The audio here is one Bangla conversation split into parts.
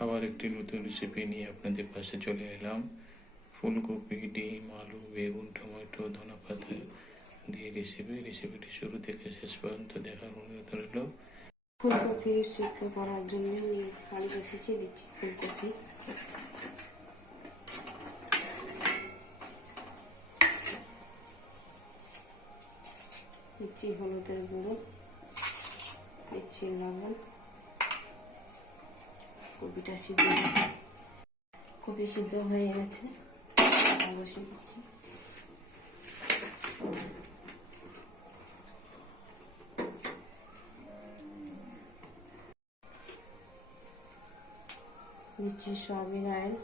আবার একটি নতুন রেসিপি নিয়ে আপনাদের পাশে চলে এলাম। ফুলকপি, ডিম, আলু, বেগুন, টমেটো, ধনে পাতা দিয়ে রেসিপি রেসিপিটি শুরু থেকে শেষ পর্যন্ত দেখার অনুরোধ রইল। ফুলকপি সিদ্ধ করার জন্য পানি বসেছি দিচ্ছি ফুলকপি। দিচ্ছি হলুদের গুঁড়ো, দিচ্ছি লবণ। কপিটা সিদ্ধ কপি সিদ্ধ হয়ে গেছে। বসিয়ে দিচ্ছি। দিচ্ছি অয়েল।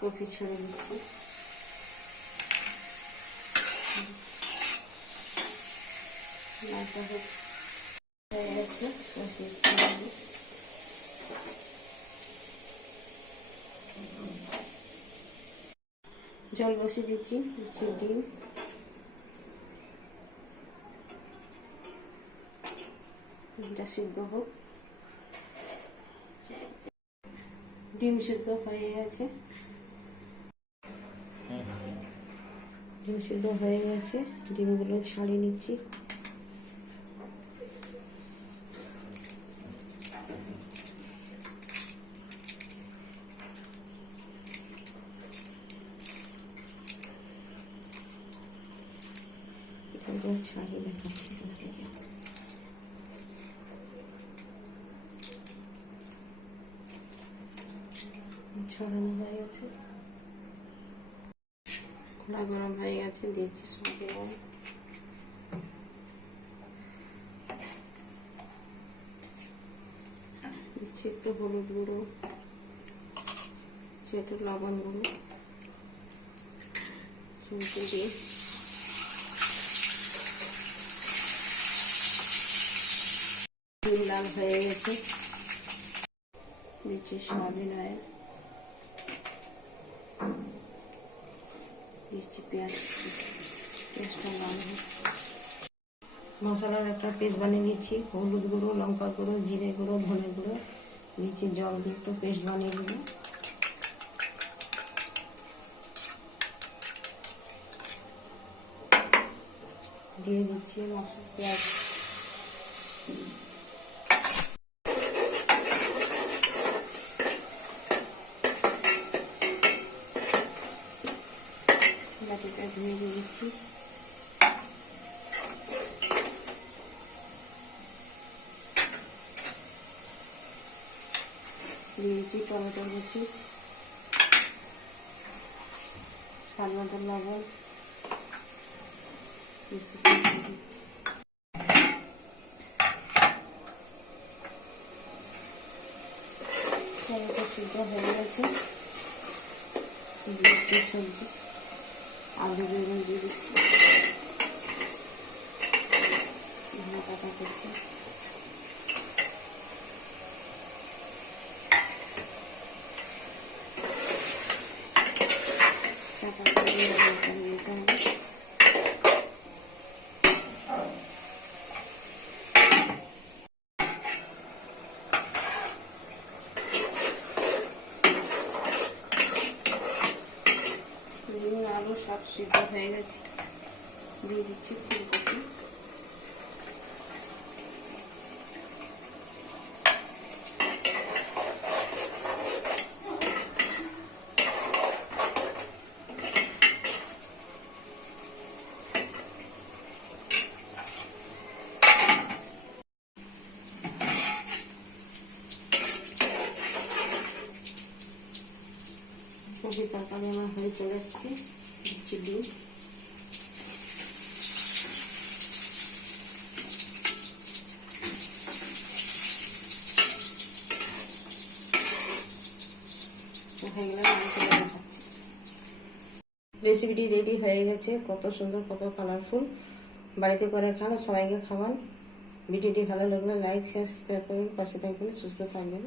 কপি ছেড়ে দিচ্ছি। হোক হয়ে গেছে। জল বসিয়ে দিচ্ছি দিচ্ছি ডিম। ডিমটা সিদ্ধ হোক। ডিম সিদ্ধ হয়ে গেছে। ডিম সিদ্ধ হয়ে গেছে। ডিমগুলো ছাড়িয়ে নিচ্ছি। এগুলো ছাড়িয়ে দেখাচ্ছি। ছড়ানো হয়ে গেছে খোলা গরম হয়ে গেছে, দিচ্ছি সঙ্গে দিচ্ছি একটু হলুদ গুঁড়ো, একটু লবণ গুঁড়ো চুমকে দিয়ে ডিম লাল হয়ে গেছে। দিচ্ছি সয়াবিন অয়েল দিচ্ছি পেঁয়াজ। পেঁয়াজটা লাল মশলার একটা পেস্ট বানিয়ে দিচ্ছি হলুদ গুঁড়ো, লঙ্কা গুঁড়ো, জিরে গুঁড়ো, ধনে গুঁড়ো। দিচ্ছি জল দিয়ে একটু পেস্ট বানিয়ে দেবো দিয়ে দিচ্ছি মশলা পেঁয়াজ। বাটিটা ধুয়ে দিয়ে দিচ্ছি দিয়ে টমেটো কুচি স্বাদ লবণ টমেটো সিদ্ধ হয়ে গেছে সবজি আলু বেগুন দিয়ে দিচ্ছি। ধনে করছি। চাপা দিয়ে দিতে হবে বেগুন আলু সব সিদ্ধ হয়ে গেছে দিয়ে দিচ্ছি ফুলকপি কপি তরকারি আমার হয়ে চলে এসছে ডিম রেসিপিটি রেডি হয়ে গেছে। কত সুন্দর, কত কালারফুল বাড়িতে করে খান, সবাইকে খাওয়ান। ভিডিওটি ভালো লাগলে লাইক শেয়ার সাবস্ক্রাইব করুন। পাশে থাকবেন, সুস্থ থাকবেন।